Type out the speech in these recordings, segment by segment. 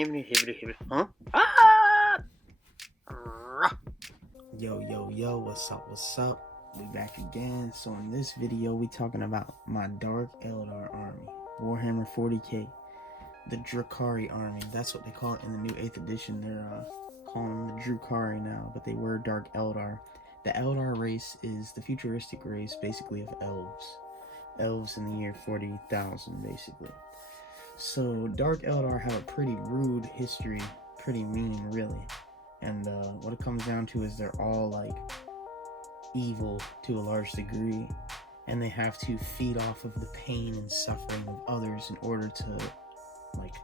Huh? Ah! Yo, what's up? We back again. So in this video, we talking about my Dark Eldar army, Warhammer 40K, the Drukhari army. That's what they call it in the new 8th edition. They're calling them the Drukhari now, but they were Dark Eldar. The Eldar race is the futuristic race, basically, of elves. Elves in the year 40,000, basically. So Dark Eldar have a pretty rude history, pretty mean, really. And what it comes down to is they're all like evil to a large degree, and they have to feed off of the pain and suffering of others in order to like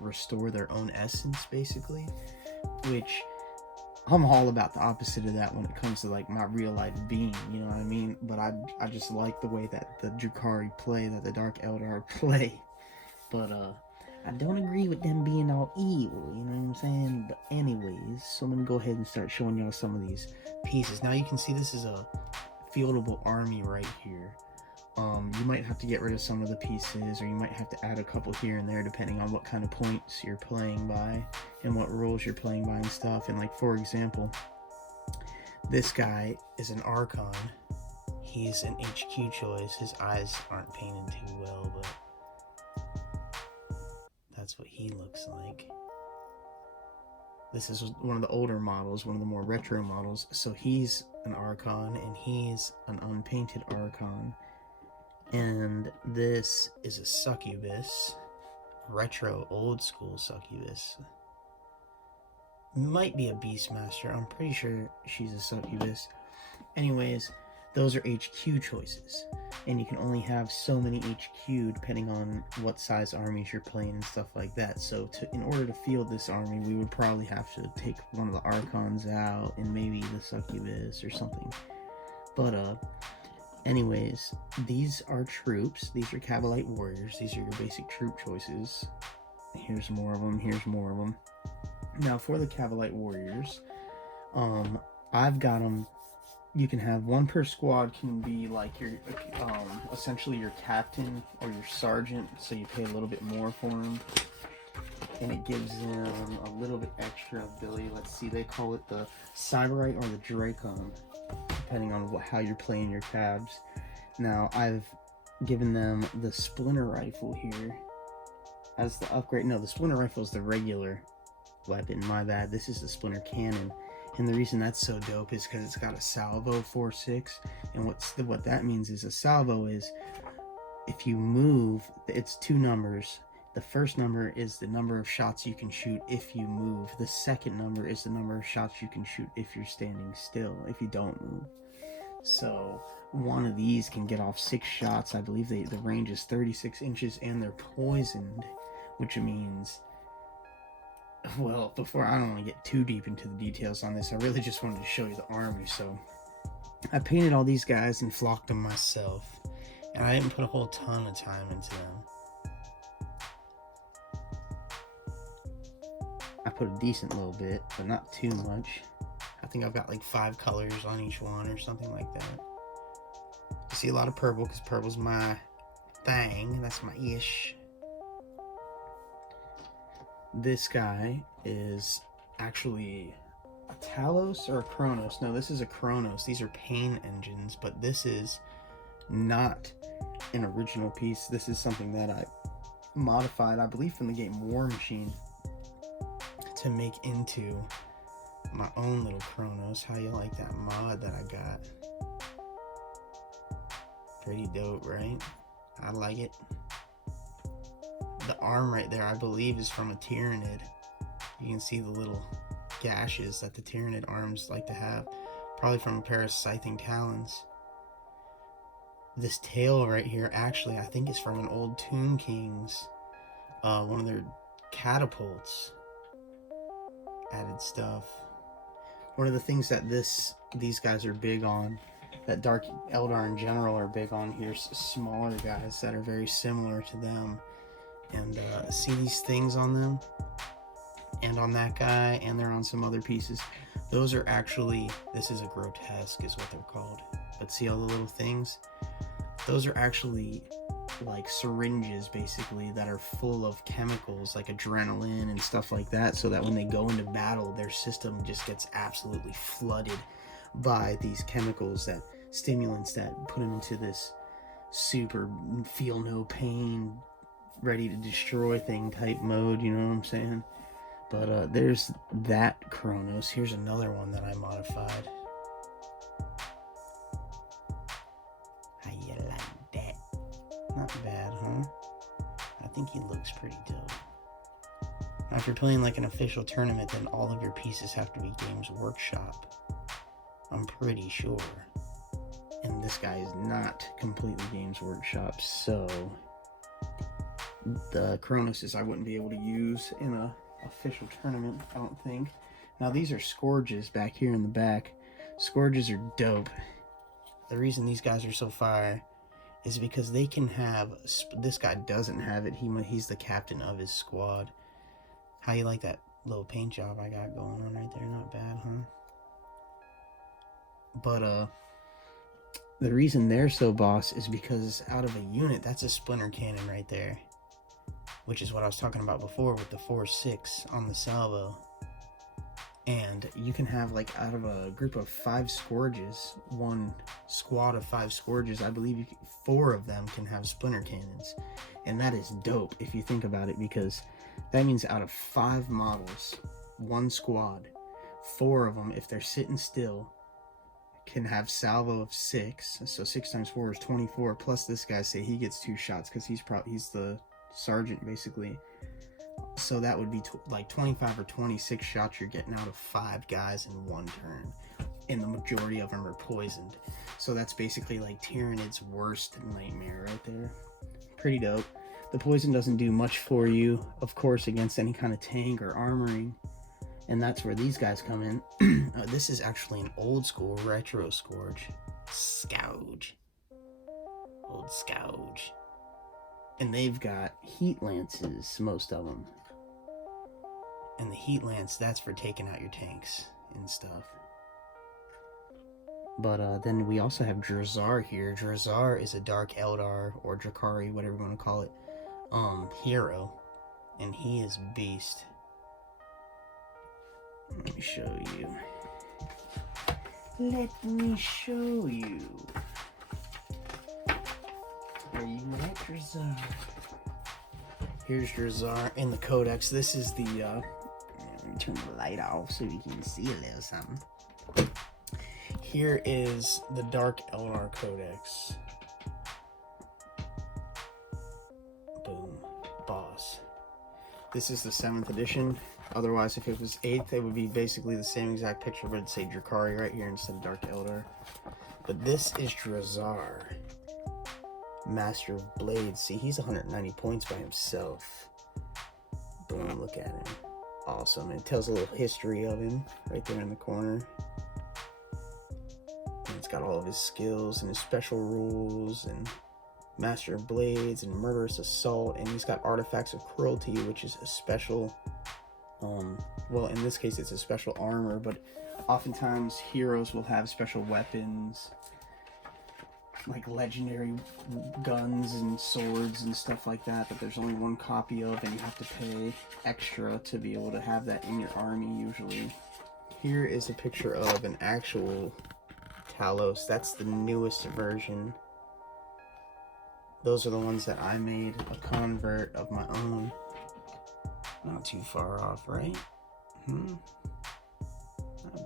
restore their own essence, basically. Which I'm all about the opposite of that when it comes to like my real life being, you know what I mean? But I just like the way that the Drukhari play, that the Dark Eldar play. But I don't agree with them being all evil, you know what I'm saying? But anyways, so I'm gonna go ahead and start showing y'all some of these pieces. Now you can see this is a fieldable army right here. You might have to get rid of some of the pieces, or you might have to add a couple here and there depending on what kind of points you're playing by and what rules you're playing by and stuff. And like, for example, this guy is an Archon. He's an HQ choice. His eyes aren't painted too well, but that's what he looks like. This is one of the older models, one of the more retro models. So he's an Archon, and he's an unpainted Archon. And this is a succubus, retro old school succubus. Might be a Beastmaster. I'm pretty sure she's a succubus. Anyways, those are HQ choices, and you can only have so many HQ depending on what size armies you're playing and stuff like that. So in order to field this army, we would probably have to take one of the Archons out and maybe the succubus or something. But anyways, these are troops. These are Cavalite warriors. These are your basic troop choices. Here's more of them. Here's more of them. Now for the Cavalite warriors, I've got them. You can have one per squad, can be like your, essentially your captain or your sergeant, so you pay a little bit more for them. And it gives them a little bit extra ability. Let's see, they call it the Sybarite or the Dracon, depending on how you're playing your cabs. Now, I've given them the Splinter Rifle here as the upgrade. No, the Splinter Rifle is the regular weapon, my bad. This is the Splinter Cannon. And the reason that's so dope is because it's got a salvo 4.6, and what that means is a salvo is if you move, it's two numbers. The first number is the number of shots you can shoot if you move. The second number is the number of shots you can shoot if you're standing still, if you don't move. So one of these can get off 6 shots. I believe the range is 36 inches, and they're poisoned, which means, well, before, I don't want to get too deep into the details on this. I really just wanted to show you the army. So I painted all these guys and flocked them myself, and I didn't put a whole ton of time into them. I put a decent little bit, but not too much. I think I've got like 5 colors on each one or something like that. You see a lot of purple because purple's my thing. That's my ish. This guy is actually a Talos or a Kronos. No, this is a Kronos. These are pain engines, but this is not an original piece. This is something that I modified, I believe, from the game War Machine to make into my own little Kronos. How you like that mod that I got? Pretty dope, right? I like it. The arm right there, I believe, is from a Tyranid. You can see the little gashes that the Tyranid arms like to have. Probably from a pair of scything talons. This tail right here, actually, I think is from an old Tomb King's, one of their catapults. Added stuff. One of the things that these guys are big on, that Dark Eldar in general are big on, here's smaller guys that are very similar to them. And see these things on them, and on that guy, and they're on some other pieces. Those are actually, this is a grotesque is what they're called, but see all the little things? those are actually like syringes basically that are full of chemicals like adrenaline and stuff like that, so that when they go into battle, their system just gets absolutely flooded by these chemicals, that stimulants that put them into this super feel no pain, ready to destroy thing type mode, you know what I'm saying? But there's that Kronos. Here's another one that I modified. How you like that? Not bad, huh? I think he looks pretty dope. Now, if you're playing like an official tournament, then all of your pieces have to be Games Workshop, I'm pretty sure. And this guy is not completely Games Workshop, so the Cronoses I wouldn't be able to use in a official tournament, I don't think. Now these are Scourges back here in the back. Scourges are dope. The reason these guys are so fire is because they can have, this guy doesn't have it, he's the captain of his squad. How you like that little paint job I got going on right there? Not bad, huh? But the reason they're so boss is because out of a unit, that's a splinter cannon right there, which is what I was talking about before with the 4.6 on the salvo. And you can have, like, out of a group of 5 Scourges, one squad of 5 Scourges, I believe 4 of them can have splinter cannons. And that is dope if you think about it, because that means out of 5 models, one squad, 4 of them, if they're sitting still, can have salvo of 6. So 6 times 4 is 24. Plus this guy, say he gets 2 shots because he's the sergeant basically. So that would be like 25 or 26 shots you're getting out of 5 guys in one turn, and the majority of them are poisoned. So that's basically like Tyrannid's worst nightmare right there. Pretty dope. The poison doesn't do much for you, of course, against any kind of tank or armoring, and that's where these guys come in. This is actually an old school retro Scourge. Scourge. Old Scourge. And they've got heat lances, most of them. And the heat lance, that's for taking out your tanks and stuff. But then we also have Drazar here. Drazar is a Dark Eldar, or Drukhari, whatever you want to call it, hero. And he is beast. Let me show you. Let me show you. Are you right, Drazar? Here's Drazar in the Codex. This is the, let me turn the light off so you can see a little something. Here is the Dark Eldar Codex. Boom. Boss. This is the 7th edition. Otherwise, if it was 8th, it would be basically the same exact picture, but it'd say Drukhari right here instead of Dark Eldar. But this is Drazar. Master of Blades. See, he's 190 points by himself. Boom, look at him. Awesome. It tells a little history of him right there in the corner. And it's got all of his skills and his special rules and Master of Blades and Murderous Assault, and he's got Artifacts of Cruelty, which is a special, well, in this case it's a special armor, but oftentimes heroes will have special weapons, like legendary guns and swords and stuff like that there's only one copy of, and you have to pay extra to be able to have that in your army usually. Here is a picture of an actual Talos. That's the newest version. Those are the ones that I made, a convert of my own. Not too far off, right? Not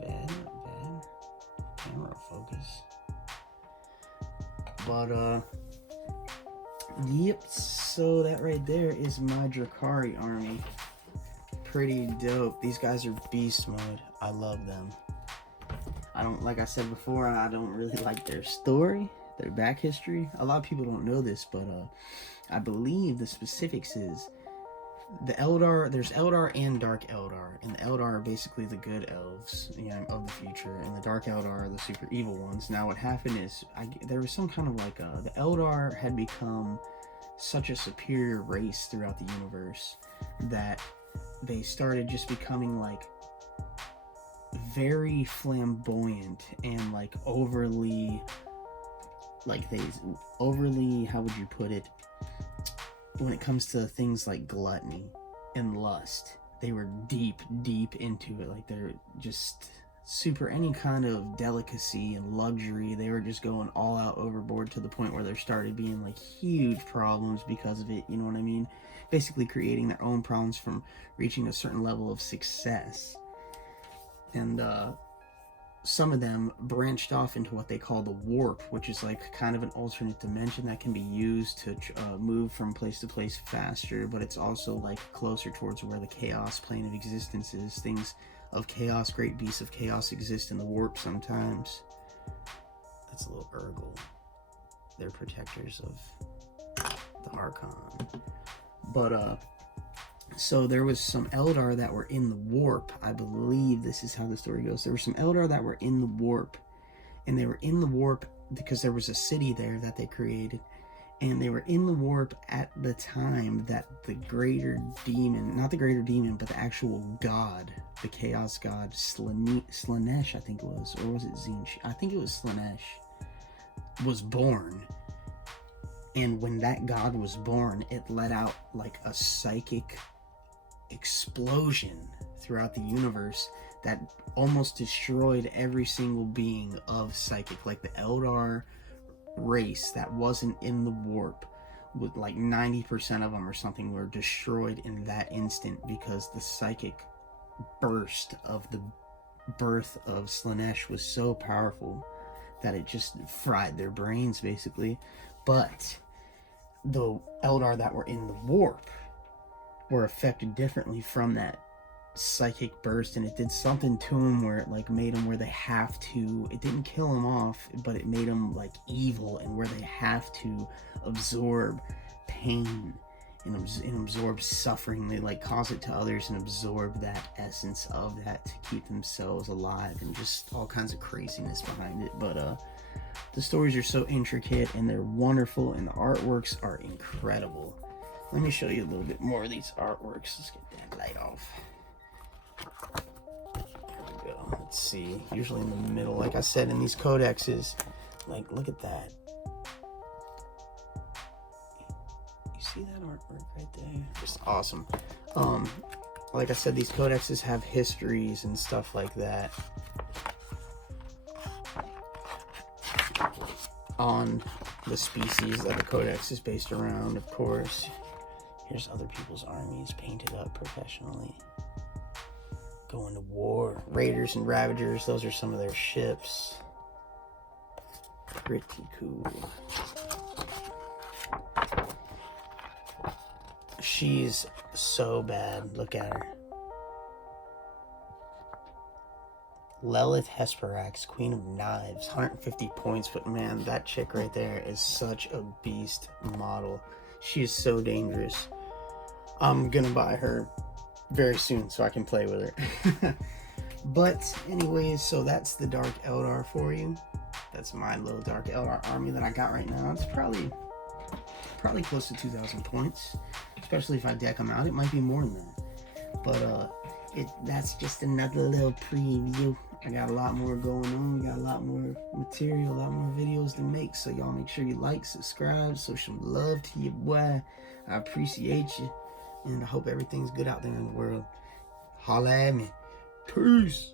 bad, not bad. Camera focus. But, yep, so that right there is my Drukhari army. Pretty dope. These guys are beast mode. I love them. I don't, like I said before, I don't really like their story, their back history. A lot of people don't know this, but, I believe the specifics is the Eldar, there's Eldar and Dark Eldar, and the Eldar are basically the good elves, you know, of the future, and the Dark Eldar are the super evil ones. Now what happened is, there was some kind of like, the Eldar had become such a superior race throughout the universe that they started just becoming like very flamboyant and like overly like they overly, how would you put it, when it comes to things like gluttony and lust, they were deep into it. Like they're just super, any kind of delicacy and luxury, they were just going all out overboard to the point where there started being like huge problems because of it, you know what I mean? Basically creating their own problems from reaching a certain level of success. And some of them branched off into what they call the warp, which is like kind of an alternate dimension that can be used to move from place to place faster, but it's also like closer towards where the chaos plane of existence is. Things of chaos, great beasts of chaos, exist in the warp sometimes. That's a little Urgle. They're protectors of the Archon. But so there was some Eldar that were in the warp. I believe this is how the story goes. There were some Eldar that were in the warp, and they were in the warp because there was a city there that they created, and they were in the warp at the time that the greater demon, not the greater demon, but the actual god, the chaos god, Slaanesh, I think it was, or was it Tzeentch? I think it was Slaanesh, was born. And when that god was born, it let out like a psychic explosion throughout the universe that almost destroyed every single being of psychic. Like the Eldar race that wasn't in the warp, with like 90% of them or something, were destroyed in that instant because the psychic burst of the birth of Slaanesh was so powerful that it just fried their brains basically. But the Eldar that were in the warp were affected differently from that psychic burst, and it did something to them where it like made them where they have to, it didn't kill them off, but it made them like evil, and where they have to absorb pain and absorb suffering. They like cause it to others and absorb that essence of that to keep themselves alive, and just all kinds of craziness behind it. But the stories are so intricate and they're wonderful, and the artworks are incredible. Let me show you a little bit more of these artworks. Let's get that light off. There we go. Let's see. Usually in the middle, like I said, in these codexes, like look at that. You see that artwork right there? Just awesome. Like I said, these codexes have histories and stuff like that on the species that the codex is based around, of course. Here's other people's armies painted up professionally. Going to war. Raiders and Ravagers, those are some of their ships. Pretty cool. She's so bad. Look at her. Lelith Hesperax, Queen of Knives, 150 points, but man, that chick right there is such a beast model. She is so dangerous. I'm gonna buy her very soon so I can play with her. But anyways, so that's the Dark Eldar for you. That's my little Dark Eldar army that I got right now. It's probably close to 2,000 points, especially if I deck them out. It might be more than that, but that's just another little preview. I got a lot more going on. We got a lot more material, a lot more videos to make. So y'all make sure you like, subscribe, show some love to your boy. I appreciate you, and I hope everything's good out there in the world. Holla at me. Peace.